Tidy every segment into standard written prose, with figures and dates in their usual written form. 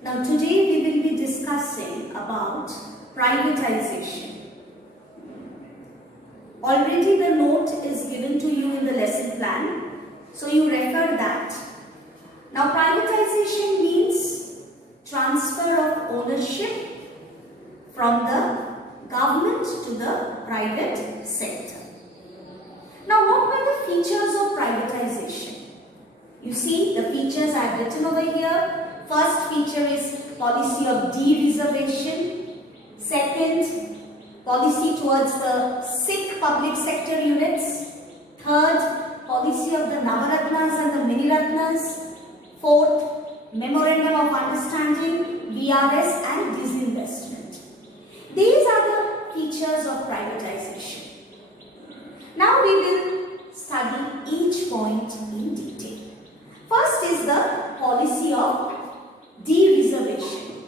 Now today we will be discussing about privatization. Already the note is given to you in the lesson plan, so you refer that. Now privatization means transfer of ownership from the government to the private sector. Now what were the features of privatization? You see the features I have written over here. First feature is policy of dereservation. Second, policy towards the sick public sector units. Third, policy of the Navaratnas and the Mini-Ratnas. Fourth, memorandum of understanding, BISBRS and Disinvestment. These are the features of privatization. Now we will study each point in detail. First is the policy of dereservation.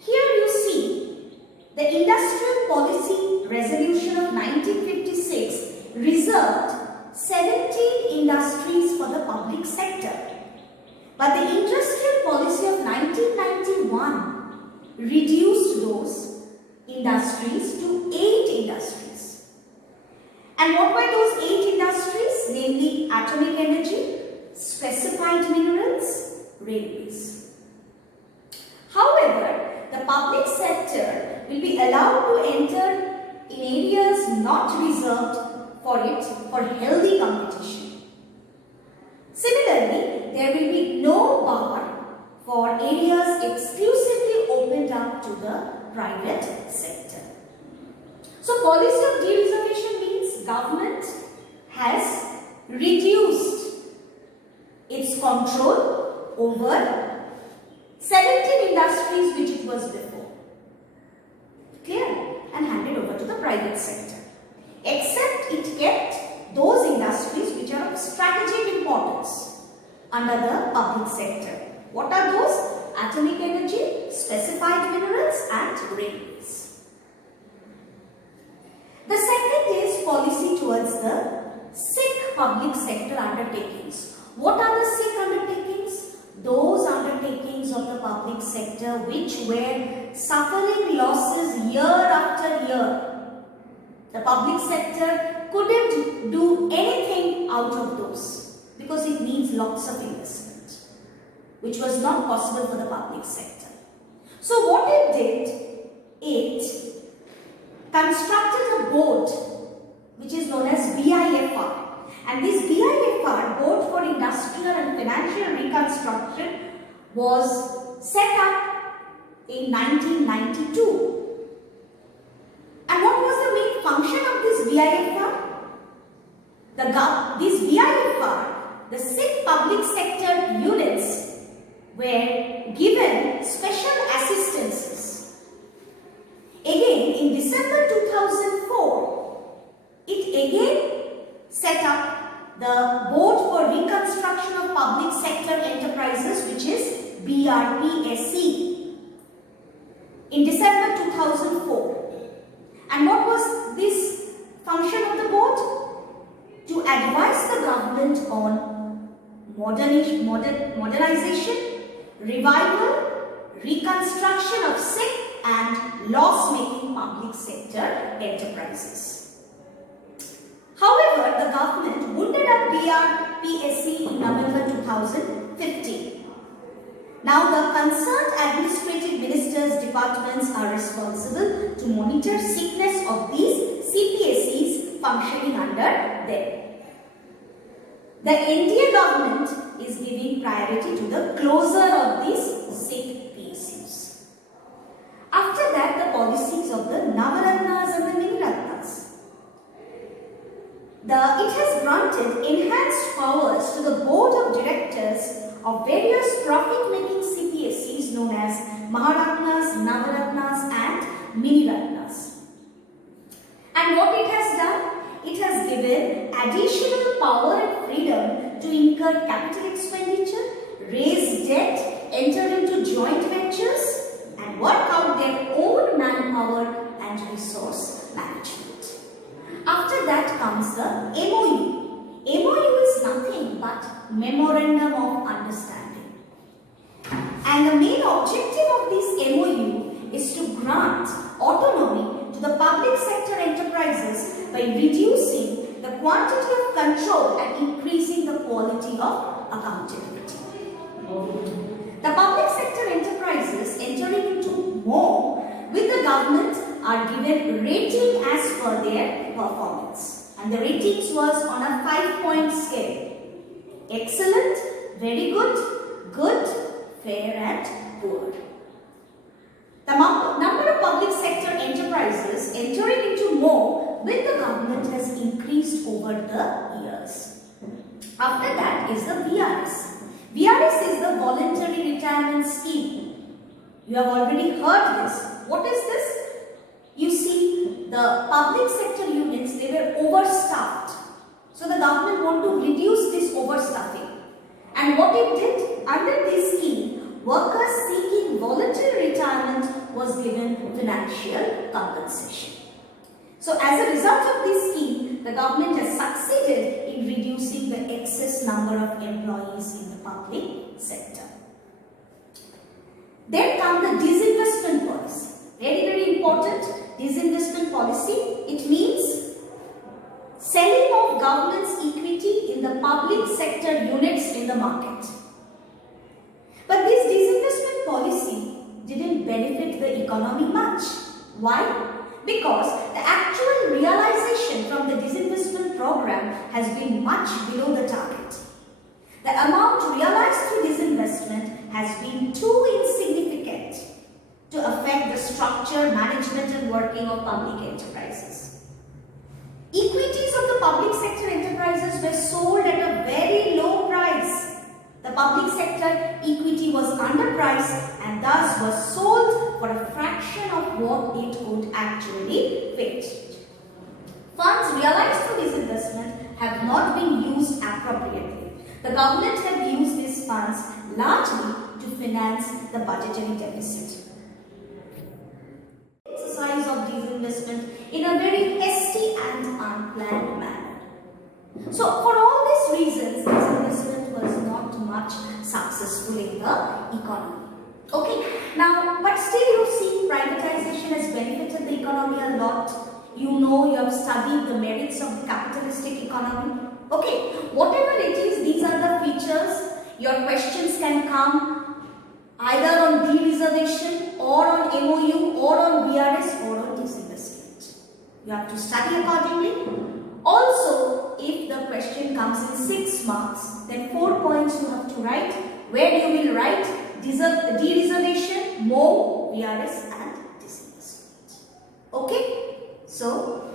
Here you see the Industrial Policy Resolution of 1956 reserved 17 industries for the public sector. But the Industrial Policy of 1991 reduced those industries to 8 industries. And what were those 8 industries? Namely atomic energy, specified minerals, railways. However, the public sector will be allowed to enter in areas not reserved for it for healthy competition. Similarly, there will be no bar for areas exclusively opened up to the private sector. So, policy of dereservation means government has reduced its control over 17 industries which it was before. Clear? And handed over to the private sector. Except it kept those industries which are of strategic importance under the public sector. What are those? Atomic energy, specified minerals and railways. The second is policy towards the sick public sector undertakings. What are the sick undertakings? Those undertakings of the public sector which were suffering losses year after year. The public sector couldn't do anything out of those because it needs lots of investment, which was not possible for the public sector. So what it did, it constructed a board which is known as BIFR. And this BIFR, Board for Industrial and Financial Reconstruction, was set up in 1992. And what was the main function of this BIFR? This BIFR, the sick public sector units, were given special assistances. Again, in December 2004, it again set up the Board for Reconstruction of Public Sector Enterprises, which is Ppsc, in December 2004. And what was this function of the board? To advise the government on modernization, revival, reconstruction of sick and loss-making public sector enterprises. However, the government wounded up Ppsc in November 2015. Now, the concerned administrative ministers' departments are responsible to monitor sickness of these CPSCs functioning under them. The NDA government is giving priority to the closure of these sick PSUs. After that, the policies of the Navaratnas and the Mini-Ratnas. It has granted enhanced powers to the board of directors of various profit-making CPSCs known as Maharatnas, Navaratnas and Mini-Ratnas. And what it has done? It has given additional power and freedom to incur capital expenditure, raise debt, enter into joint ventures and work out their own manpower and resource management. After that comes the MOU. MOU is nothing but Memorandum of Understanding. And the main objective of this MOU is to grant autonomy to the public sector enterprises by reducing the quantity of control and increasing the quality of accountability. The public sector enterprises entering into more with the government are given rating as per their performance, and the ratings was on a 5-point scale: excellent, very good, good, fair and poor. The number of public sector enterprises entering into more with the government has increased over the years. After that is the VRS. VRS is the voluntary retirement scheme. You have already heard this. What is this? You see, the public sector units, they were overstaffed. So the government want to reduce this overstaffing. And what it did, under this scheme, workers seeking voluntary retirement was given financial compensation. So as a result of this scheme, the government has succeeded in reducing the excess number of employees in the public sector. Then comes the disinvestment policy. Very, very important. Disinvestment policy, it means selling of government's equity in the public sector units in the market. But this disinvestment policy didn't benefit the economy much. Why? Because the actual realization from the disinvestment program has been much below the target. The amount realized through disinvestment has been too insignificant to affect the structure, management and working of public enterprises. Equities of the public sector enterprises were sold at a very low price. The public sector equity was underpriced and thus was sold for a fraction of what it could actually fetch. Funds realized through disinvestment have not been used appropriately. The government have used these funds largely to finance the budgetary deficit. Exercise of disinvestment in a very hasty and unplanned manner. So for all these reasons, disinvestment was not much successful in the economy. Okay, now but still you see privatization has benefited the economy a lot. You know, you have studied the merits of the capitalistic economy. Okay, whatever it is, these are the features. Your questions can come either on dereservation or on MOU or on VRS or on disinvestment. You have to study accordingly. Also, if the question comes in 6 marks, then 4 points you have to write, where you will write dereservation, MOU, VRS and disinvestment. Okay, so